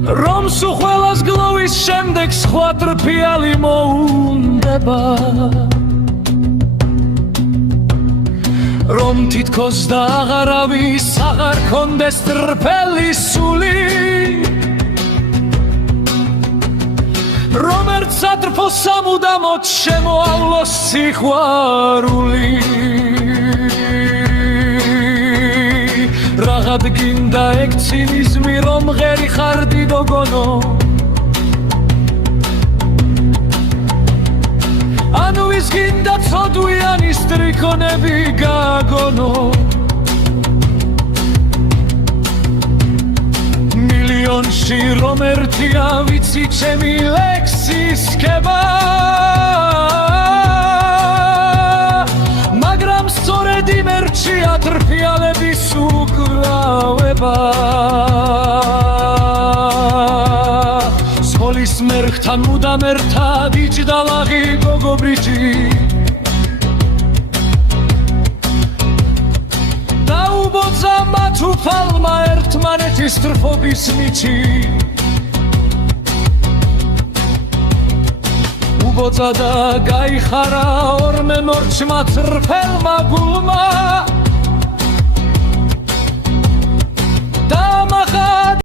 რომ სულ ყველას გლოვის შემდეგ სხვა ტრფიალი მოუნდება რომ თითქოს და აღარავის აღარ კონდეს ტრფელი სული რომ ერთ სატრფოს სამუდამოდ შემოავლოს სიყვარული რაღაც გინდა ეგ ცინიზმი რომ ღერი ხარ დიდო გონო ანუ ის გინდა ცოდვიანი სტრიქონები გაგონო მილიონში რომ ერთია ვიცი ჩემი ლექსის ქება მაგრამ სწორედ იმ ერთია ტრფიალების უკრავება სკოლის მერხთან მუდამ ერთად იჯდა ლაღი გოგო ბრიჯი დაუბოძა მათ უფალმა ერთმანეთის ტრფობის ნიჩი უბოძა და გაიხარა ორმე მორჩმა ტრფელმა გულმა